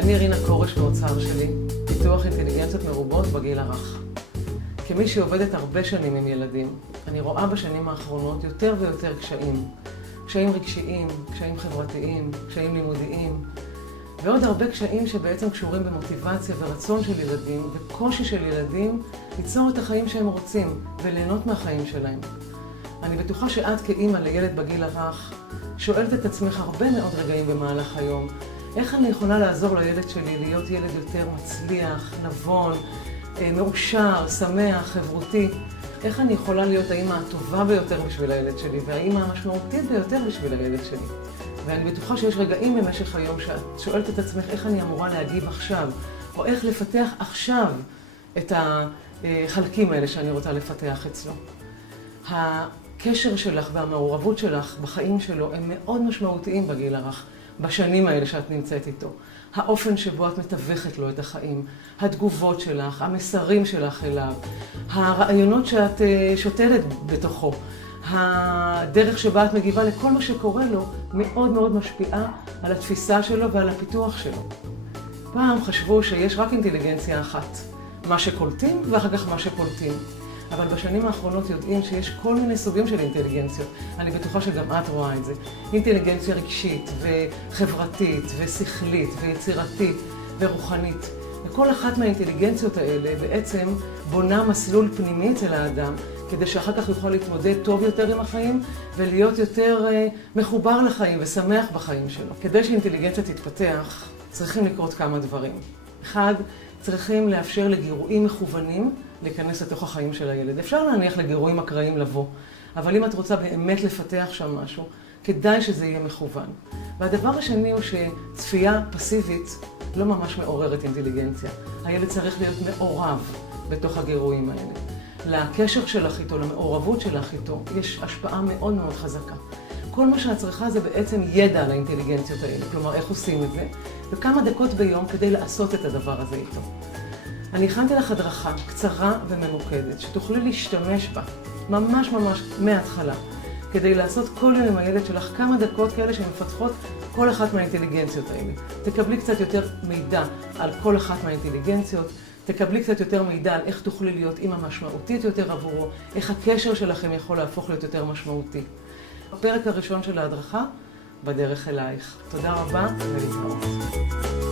אני רינה קורש באוצר שלי, פיתוח אינטליגנציות מרובות בגיל הרך. כמי שעובדת הרבה שנים עם ילדים, אני רואה בשנים האחרונות יותר ויותר קשיים. קשיים רגשיים, קשיים חברתיים, קשיים לימודיים, ועוד הרבה קשיים שבעצם קשורים במוטיבציה ורצון של ילדים וקושי של ילדים ליצור את החיים שהם רוצים וליהנות מהחיים שלהם. אני בטוחה שאת כאימא לילד בגיל הרך שואלת את עצמך הרבה מאוד רגעים במהלך היום, איך אני יכולה לעזור לילד שלי להיות ילד יותר מצליח, נבון, מאושר, שמח, חברותי? איך אני יכולה להיות האימא הטובה ביותר בשביל הילד שלי והאימא המשמעותית ביותר בשביל הילד שלי? ואני בטוחה שיש רגעים במשך היום שאת שואלת את עצמך איך אני אמורה להגיב עכשיו, או איך לפתח עכשיו את החלקים האלה שאני רוצה לפתח אצלו. הקשר שלך והמעורבות שלך בחיים שלו הם מאוד משמעותיים בגיל הרך, בשנים האלה שאת נמצאת איתו. האופן שבו את מתווכת לו את החיים, התגובות שלך, המסרים שלך אליו, הרעיונות שאת שותלת בתוכו, הדרך שבה את מגיבה לכל מה שקורה לו מאוד מאוד משפיעה על התפיסה שלו ועל הפיתוח שלו. פעם חשבו שיש רק אינטליגנציה אחת, מה שקולטים ואחר כך מה שפולטים. אבל בשנים האחרונות יודעים שיש כל מיני סוגים של אינטליגנציות. אני בטוחה שגם את רואה את זה. אינטליגנציה רגשית וחברתית ושכלית ויצירתית ורוחנית. וכל אחת מהאינטליגנציות האלה בעצם בונה מסלול פנימי אצל האדם, כדי שאחר כך יוכל להתמודד טוב יותר עם החיים ולהיות יותר מחובר לחיים ושמח בחיים שלו. כדי שאינטליגנציה תתפתח, צריכים לקרות כמה דברים. אחד, צריכים לאפשר לגירויים מכוונים להיכנס לתוך החיים של הילד. אפשר להניח לגירויים אקראיים לבוא, אבל אם את רוצה באמת לפתח שם משהו, כדאי שזה יהיה מכוון. והדבר השני הוא שצפייה פסיבית לא ממש מעוררת אינטליגנציה. הילד צריך להיות מעורב בתוך הגירויים האלה. לקשר שלך איתו, למעורבות שלך איתו, יש השפעה מאוד מאוד חזקה. כל מה שאת צריכה זה בעצם ידע על האינטליגנציות האלה, כלומר איך עושים את זה, וכמה דקות ביום כדי לעשות את הדבר הזה איתו. אני הכנתי לך הדרכה קצרה וממוקדת, שתוכלי להשתמש בה, ממש מההתחלה, כדי לעשות כל יום עם הילד שלך כמה דקות כאלה שמפתחות כל אחת מהאינטליגנציות האלה. תקבלי קצת יותר מידע על כל אחת מהאינטליגנציות, תקבלי קצת יותר מידע על איך תוכלי להיות אימא משמעותית יותר עבורו, איך הקשר שלכם יכול להפוך להיות יותר משמעותי. הפרק הראשון של ההדרכה, בדרך אלייך. תודה רבה ולהתראות.